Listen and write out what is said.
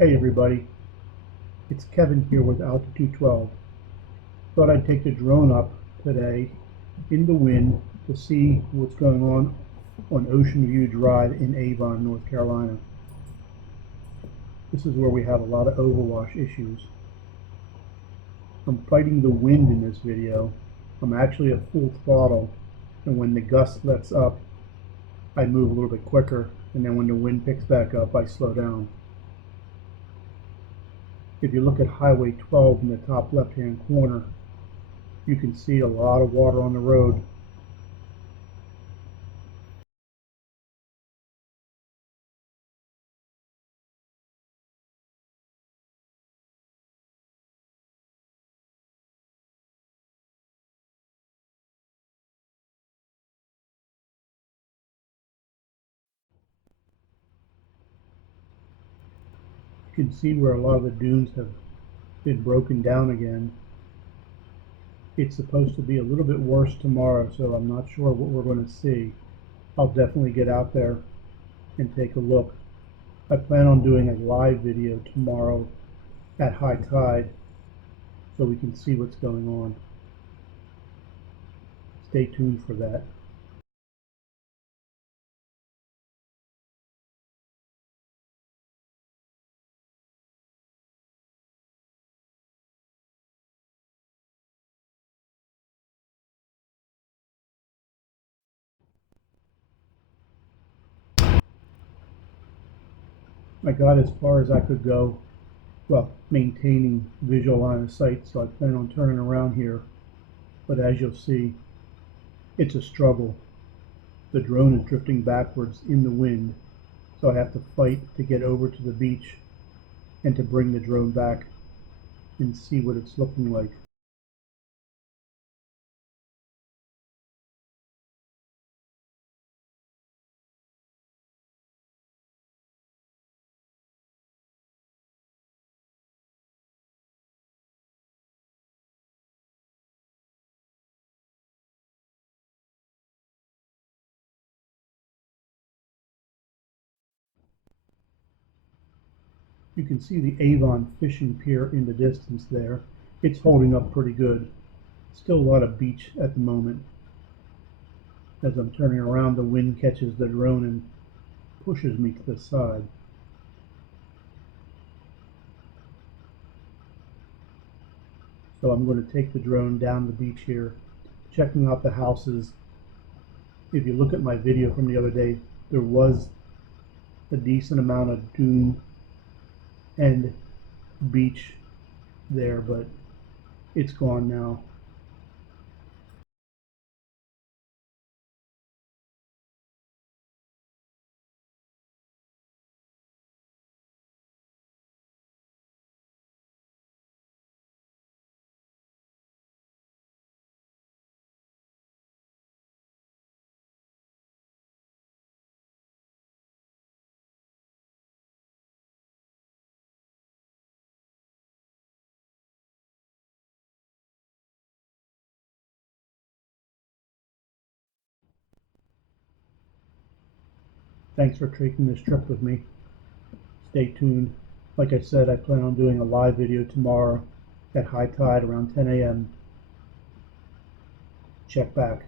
Hey everybody, it's Kevin here with Altitude 12. Thought I'd take the drone up today in the wind to see what's going on Ocean View Drive in Avon, North Carolina. This is where we have a lot of overwash issues. I'm fighting the wind in this video. I'm actually at full throttle, and when the gust lets up, I move a little bit quicker, and then when the wind picks back up, I slow down. If you look at Highway 12 in the top left-hand corner, you can see a lot of water on the road. You can see where a lot of the dunes have been broken down again. It's supposed to be a little bit worse tomorrow, so I'm not sure what we're going to see. I'll definitely get out there and take a look. I plan on doing a live video tomorrow at high tide so we can see what's going on. Stay tuned for that. I got as far as I could go, well, maintaining visual line of sight, so I plan on turning around here. But as you'll see, it's a struggle. The drone is drifting backwards in the wind, so I have to fight to get over to the beach and to bring the drone back and see what it's looking like. You can see the Avon fishing pier in the distance there. It's holding up pretty good. Still a lot of beach at the moment. As I'm turning around, the wind catches the drone and pushes me to the side. So I'm going to take the drone down the beach here, checking out the houses. If you look at my video from the other day, there was a decent amount of dune and beach there, but it's gone now. Thanks for taking this trip with me. Stay tuned. Like I said, I plan on doing a live video tomorrow at high tide around 10 a.m. Check back.